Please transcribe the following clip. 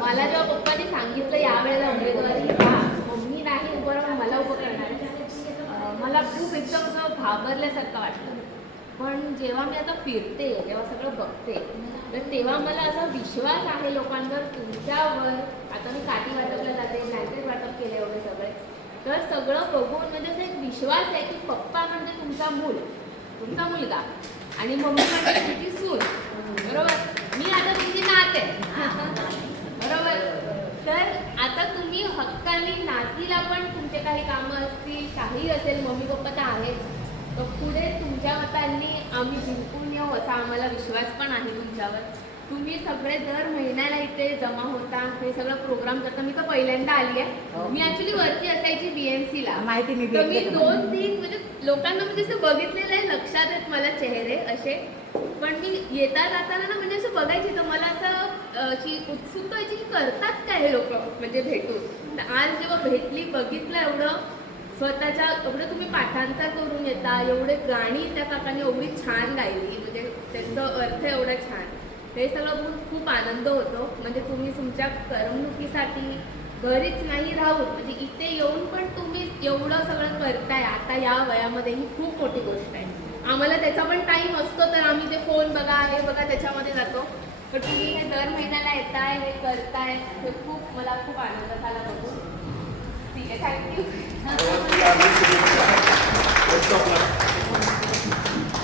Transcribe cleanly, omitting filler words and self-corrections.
मला जेव्हा पप्पांनी सांगितलं यावेळेला उमेदवारी मम्मी नाही बरोबर मला उभं करणार मला खूप एकदम असं घाबरल्यासारखं वाटलं. पण जेव्हा मी आता फिरते जेव्हा सगळं बघते तर तेव्हा मला असा विश्वास आहे लोकांवर तुमच्यावर. आता मी काठी वाटपला जाते ब्लँकेट वाटप केले एवढे सगळे तर सगळं बघून म्हणजे असं एक विश्वास आहे की पप्पा म्हणजे तुमचा मुलगा आणि मम्मी म्हणजे तुमची सून. बरोबर. मी आता तुमची नात आहे बरोबर. तर आता तुम्ही हक्काने नातीला पण तुमचे काही कामं असतील काही असेल मम्मी पप्पा तर आहेच तर पुढे तुमच्या मतांनी आम्ही जिंकून येऊ असा आम्हाला विश्वास पण आहे तुमच्यावर. तुम्ही सगळे दर महिन्याला इथे जमा होता हे सगळं प्रोग्राम करता. मी तर पहिल्यांदा आली आहे. मी ऍक्च्युली वरती असायची BNCला माहिती मी 2-3 म्हणजे लोकांना म्हणजे असं बघितलेलं आहे लक्षात आहेत मला चेहरे असे. पण मी येता जाताना ना म्हणजे असं बघायची तर मला असं अशी उत्सुकता व्हायची की करतात काय हे लोक म्हणजे भेटून. आज जेव्हा भेटली बघितलं एवढं स्वतःच्या एवढं तुम्ही पाठांतर करून येता एवढे गाणी त्या काकांनी एवढी छान गायली म्हणजे त्यांचं अर्थ एवढा छान हे सगळं बघून खूप आनंद होतो. म्हणजे तुम्ही तुमच्या करमणुकीसाठी घरीच नाही राहून म्हणजे इथे येऊन पण तुम्ही एवढं सगळं करताय आता या वयामध्ये ही खूप मोठी गोष्ट आहे. आम्हाला त्याचा पण टाईम असतो तर आम्ही ते फोन बघा हे बघा त्याच्यामध्ये जातो. पण तुम्ही हे दर महिन्याला येताय हे करताय हे खूप मला खूप आनंद झाला बघून. ठीक आहे थँक्यू.